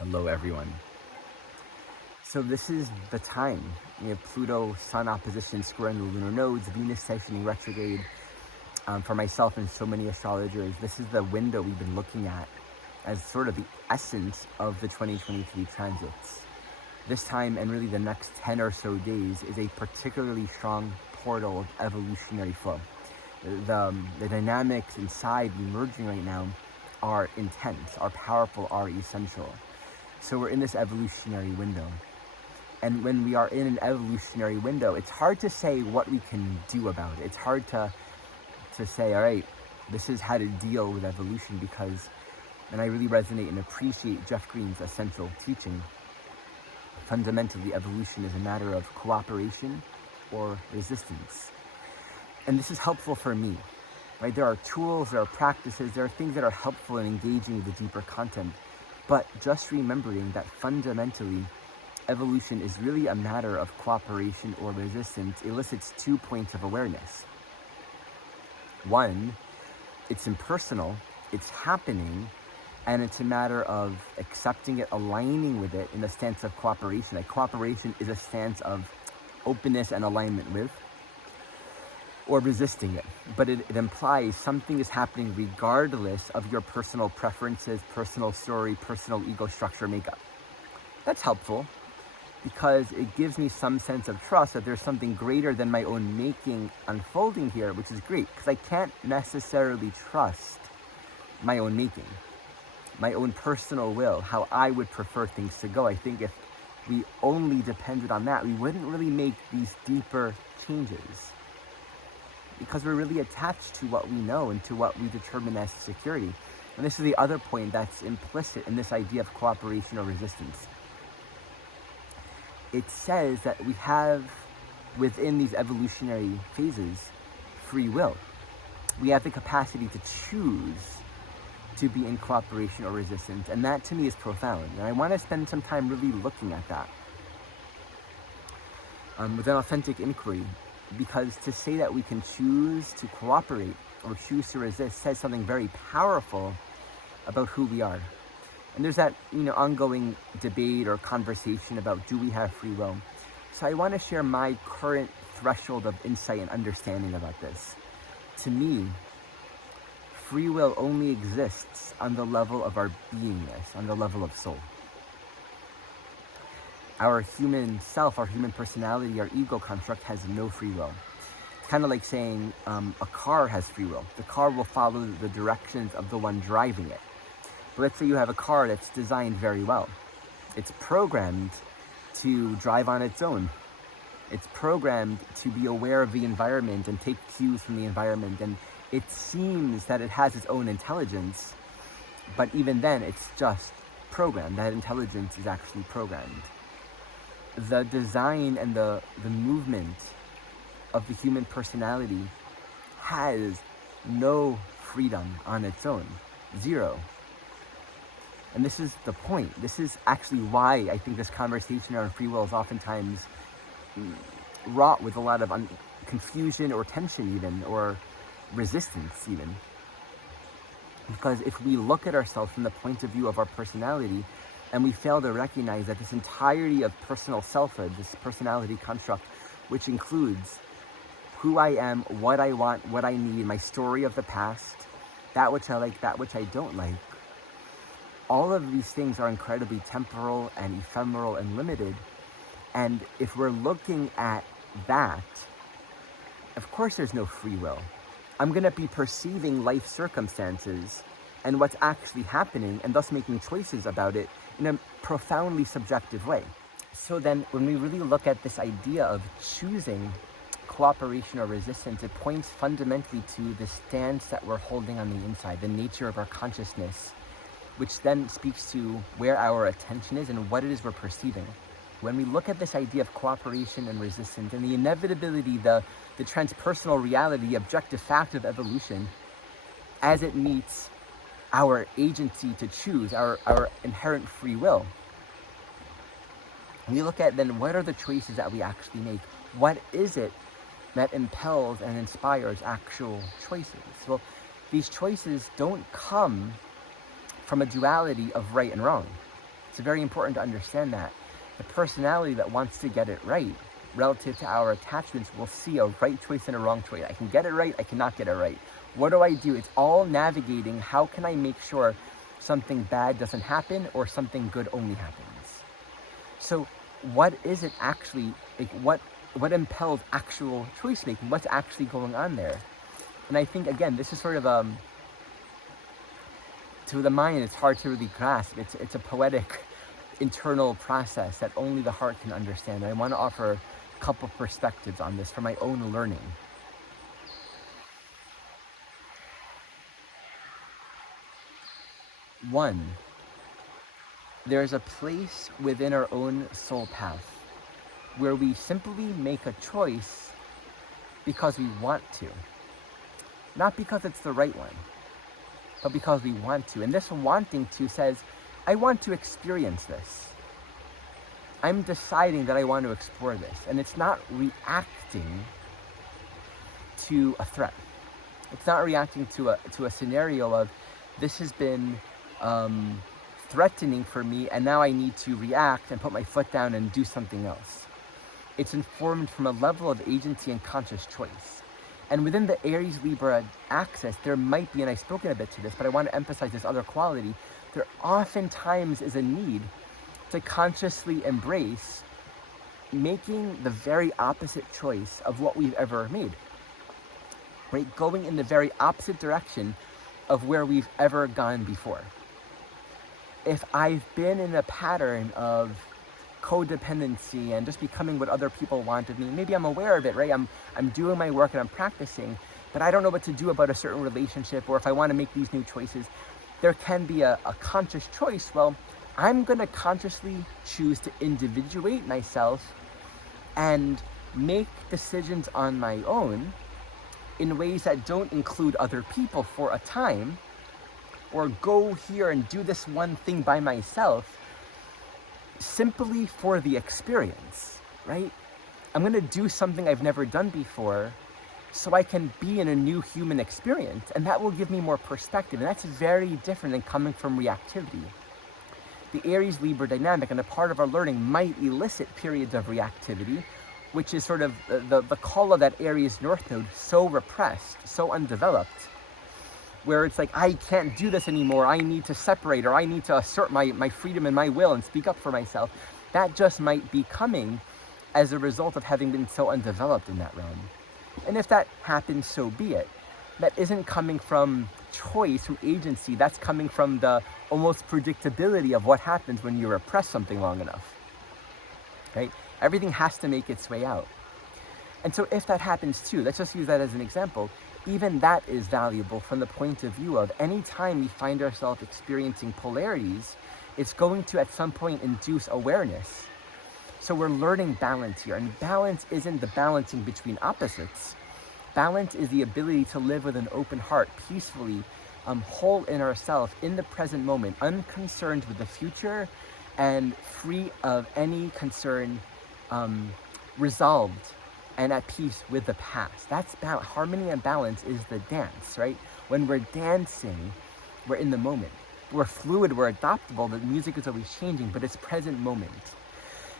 Hello, everyone. So this is the time. We have Pluto, Sun opposition, squaring the lunar nodes, Venus stationing retrograde. For myself and so many astrologers, this is the window we've been looking at as sort of the essence of the 2023 transits. This time and really the next 10 or so days is a particularly strong portal of evolutionary flow. The dynamics inside emerging right now are intense, are powerful, are essential. So we're in this evolutionary window. And when we are in an evolutionary window, it's hard to say what we can do about it. It's hard to say, all right, this is how to deal with evolution because, and I really resonate and appreciate Jeff Green's essential teaching. Fundamentally, evolution is a matter of cooperation or resistance. And this is helpful for me, right? There are tools, there are practices, there are things that are helpful in engaging with the deeper content. But just remembering that fundamentally, evolution is really a matter of cooperation or resistance elicits 2 points of awareness. One, it's impersonal, it's happening, and it's a matter of accepting it, aligning with it in the stance of cooperation. Like cooperation is a stance of openness and alignment with, or resisting it. But it implies something is happening regardless of your personal preferences, personal story, personal ego structure makeup. That's helpful because it gives me some sense of trust that there's something greater than my own making unfolding here, which is great because I can't necessarily trust my own making, my own personal will, how I would prefer things to go. I think if we only depended on that, we wouldn't really make these deeper changes because we're really attached to what we know and to what we determine as security. And this is the other point that's implicit in this idea of cooperation or resistance. It says that we have, within these evolutionary phases, free will. We have the capacity to choose to be in cooperation or resistance. And that to me is profound. And I want to spend some time really looking at that with an authentic inquiry. Because to say that we can choose to cooperate or choose to resist says something very powerful about who we are. And there's that, ongoing debate or conversation about do we have free will? So I want to share my current threshold of insight and understanding about this. To me, free will only exists on the level of our beingness, on the level of soul. Our human self, our human personality, our ego construct has no free will. It's kind of like saying a car has free will. The car will follow the directions of the one driving it. But let's say you have a car that's designed very well. It's programmed to drive on its own. It's programmed to be aware of the environment and take cues from the environment. And it seems that it has its own intelligence, but even then it's just programmed. That intelligence is actually programmed. The design and the movement of the human personality has no freedom on its own. Zero. And this is the point. This is actually why I think this conversation around free will is oftentimes wrought with a lot of confusion or tension even, or resistance even. Because if we look at ourselves from the point of view of our personality, and we fail to recognize that this entirety of personal selfhood, this personality construct, which includes who I am, what I want, what I need, my story of the past, that which I like, that which I don't like, all of these things are incredibly temporal and ephemeral and limited. And if we're looking at that, of course there's no free will. I'm going to be perceiving life circumstances and what's actually happening and thus making choices about it in a profoundly subjective way. So then when we really look at this idea of choosing cooperation or resistance, it points fundamentally to the stance that we're holding on the inside, the nature of our consciousness, which then speaks to where our attention is and what it is we're perceiving. When we look at this idea of cooperation and resistance and the inevitability, the transpersonal reality, the objective fact of evolution, as it meets our agency to choose, our inherent free will, we look at then what are the choices that we actually make? What is it that impels and inspires actual choices? Well, these choices don't come from a duality of right and wrong. very important to understand that the personality that wants to get it right relative to our attachments will see a right choice and a wrong choice. I can get it right, I cannot get it right. What do I do? It's all navigating how can I make sure something bad doesn't happen or something good only happens. So what is it actually, like what impels actual choice making? What's actually going on there? And I think, again, this is sort of to the mind, it's hard to really grasp. It's a poetic internal process that only the heart can understand. And I want to offer a couple perspectives on this from my own learning. One, there's a place within our own soul path where we simply make a choice because we want to. Not because it's the right one, but because we want to. And this wanting to says, I want to experience this. I'm deciding that I want to explore this. And it's not reacting to a threat. It's not reacting to a scenario of, this has been threatening for me, and now I need to react and put my foot down and do something else. It's informed from a level of agency and conscious choice. And within the Aries-Libra axis, there might be, and I've spoken a bit to this, but I want to emphasize this other quality, there oftentimes is a need to consciously embrace making the very opposite choice of what we've ever made. Right? Going in the very opposite direction of where we've ever gone before. If I've been in a pattern of codependency and just becoming what other people want of me, maybe I'm aware of it, right? I'm doing my work and I'm practicing, but I don't know what to do about a certain relationship, or if I want to make these new choices, there can be a conscious choice. Well, I'm going to consciously choose to individuate myself and make decisions on my own in ways that don't include other people for a time, or go here and do this one thing by myself, simply for the experience, right? I'm going to do something I've never done before so I can be in a new human experience, and that will give me more perspective. And that's very different than coming from reactivity. The Aries-Libra dynamic and a part of our learning might elicit periods of reactivity, which is sort of the call of that Aries North Node, so repressed, so undeveloped, where it's like, I can't do this anymore, I need to separate, or I need to assert my freedom and my will and speak up for myself. That just might be coming as a result of having been so undeveloped in that realm. And if that happens, so be it. That isn't coming from choice, from agency, that's coming from the almost predictability of what happens when you repress something long enough, right? Everything has to make its way out. And so if that happens too, let's just use that as an example, even that is valuable from the point of view of any time we find ourselves experiencing polarities, it's going to at some point induce awareness. So we're learning balance here, and balance isn't the balancing between opposites. Balance is the ability to live with an open heart, peacefully, whole in ourselves, in the present moment, unconcerned with the future, and free of any concern, resolved and at peace with the past. That's balance. Harmony and balance is the dance, right? When we're dancing, we're in the moment. We're fluid, we're adaptable, the music is always changing, but it's present moment.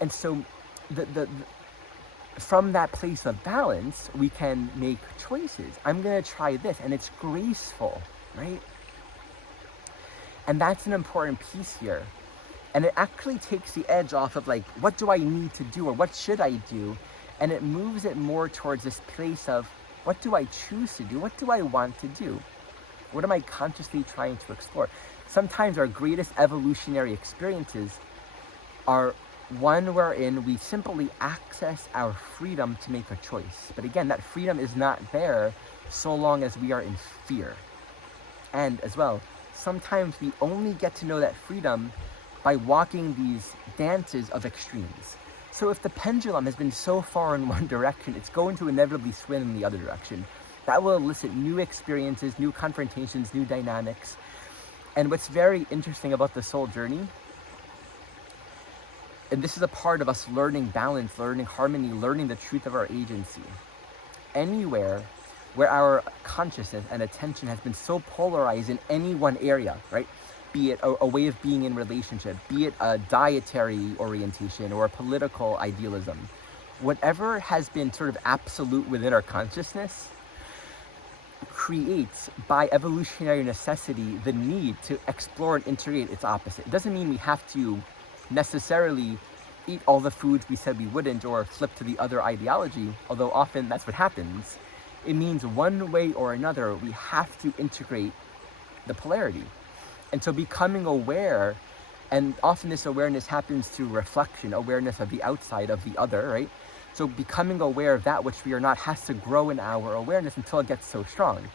And so from that place of balance, we can make choices. I'm going to try this, and it's graceful, right? And that's an important piece here. And it actually takes the edge off of like, what do I need to do, or what should I do? And it moves it more towards this place of, what do I choose to do? What do I want to do? What am I consciously trying to explore? Sometimes our greatest evolutionary experiences are one wherein we simply access our freedom to make a choice. But again, that freedom is not there so long as we are in fear. And as well, sometimes we only get to know that freedom by walking these dances of extremes. So if the pendulum has been so far in one direction, it's going to inevitably swing in the other direction. That will elicit new experiences, new confrontations, new dynamics. And what's very interesting about the soul journey, and this is a part of us learning balance, learning harmony, learning the truth of our agency. Anywhere where our consciousness and attention has been so polarized in any one area, right? be it a way of being in relationship, be it a dietary orientation or a political idealism, whatever has been sort of absolute within our consciousness creates, by evolutionary necessity, the need to explore and integrate its opposite. It doesn't mean we have to necessarily eat all the foods we said we wouldn't or flip to the other ideology, although often that's what happens. It means one way or another we have to integrate the polarity. And so becoming aware, and often this awareness happens through reflection, awareness of the outside, of the other, right? So becoming aware of that which we are not has to grow in our awareness until it gets so strong,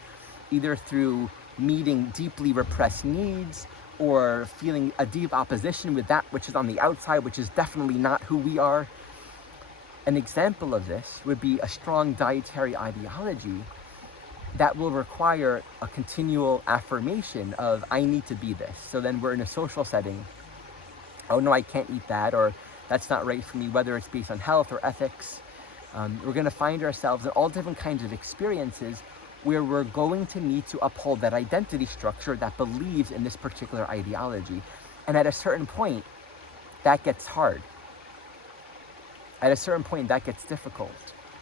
either through meeting deeply repressed needs or feeling a deep opposition with that which is on the outside, which is definitely not who we are. An example of this would be a strong dietary ideology that will require a continual affirmation of, I need to be this. So then we're in a social setting. Oh no, I can't eat that, or that's not right for me, whether it's based on health or ethics. We're going to find ourselves in all different kinds of experiences where we're going to need to uphold that identity structure that believes in this particular ideology. And at a certain point, that gets hard. At a certain point, that gets difficult.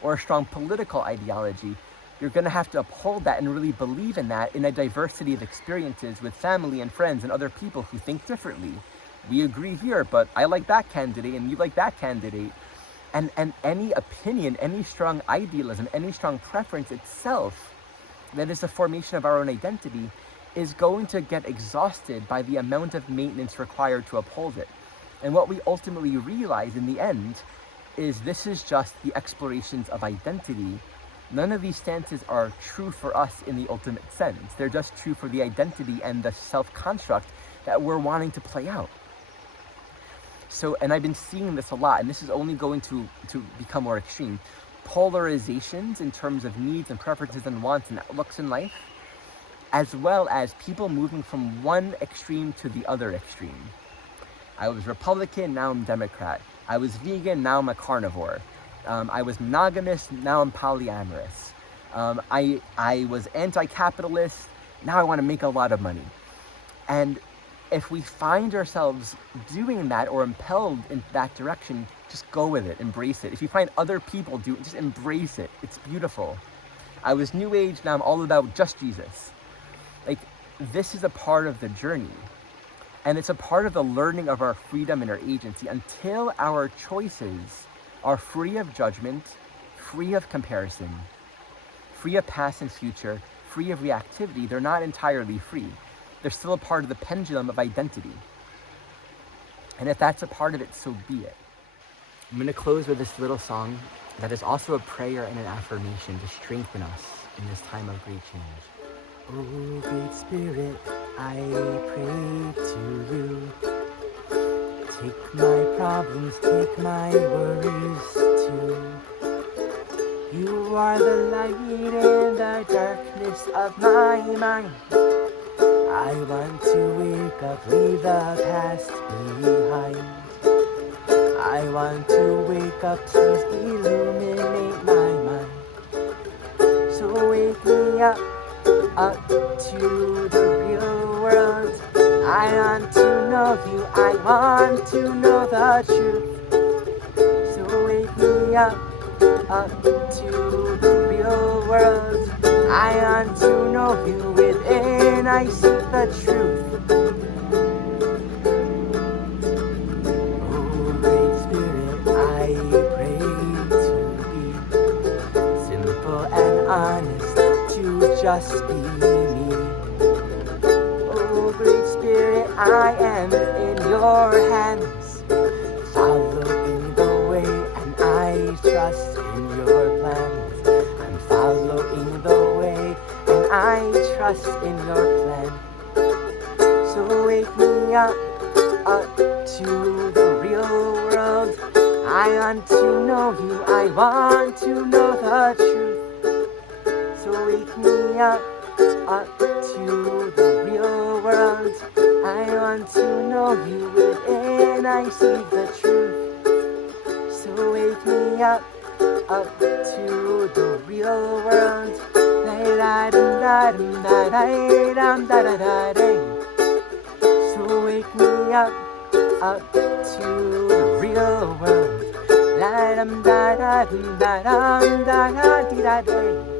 Or a strong political ideology, you're going to have to uphold that and really believe in that in a diversity of experiences with family and friends and other people who think differently. We agree here, but I like that candidate and you like that candidate. And any opinion, any strong idealism, any strong preference itself that is the formation of our own identity is going to get exhausted by the amount of maintenance required to uphold it. And what we ultimately realize in the end is this is just the explorations of identity. None of these stances are true for us in the ultimate sense. They're just true for the identity and the self-construct that we're wanting to play out. So, and I've been seeing this a lot, and this is only going to become more extreme. Polarizations in terms of needs and preferences and wants and outlooks in life, as well as people moving from one extreme to the other extreme. I was Republican, now I'm Democrat. I was vegan, now I'm a carnivore. I was monogamous, now I'm polyamorous. I was anti-capitalist, now I want to make a lot of money. And if we find ourselves doing that or impelled in that direction, just go with it, embrace it. If you find other people do it, just embrace it. It's beautiful. I was New Age, now I'm all about just Jesus. Like, this is a part of the journey. And it's a part of the learning of our freedom and our agency. Until our choices are free of judgment, free of comparison, free of past and future, free of reactivity, they're not entirely free. They're still a part of the pendulum of identity. And if that's a part of it, so be it. I'm going to close with this little song that is also a prayer and an affirmation to strengthen us in this time of great change. Oh, great Spirit, I pray to you. Take my problems, take my worries too. You are the light in the darkness of my mind. I want to wake up, leave the past behind. I want to wake up, please illuminate my mind. So wake me up to the real world. I want to know you, I want to know the truth. So wake me up to the real world. I want to know you within, I seek the truth. Oh, great Spirit, I pray to be simple and honest, to just be me. Oh, great Spirit, I am in your hands, following the way, and I trust in your plans. I'm following the way, and I trust in your plan. So wake me up to the real world. I want to know you, I want to know the truth. So wake me up to the real world. I want to know you within, I see the truth. So wake me up to the real world. out, out to the real world. La dum da da dum da dum da da dee da day.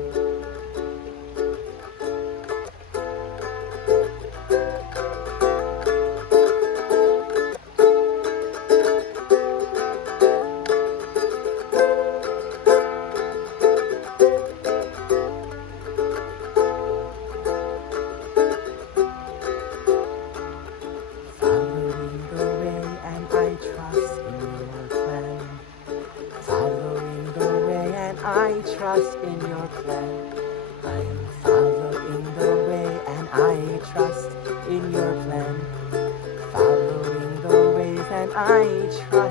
I trust in your plan. I am following the way and I trust in your plan. Following the ways and I trust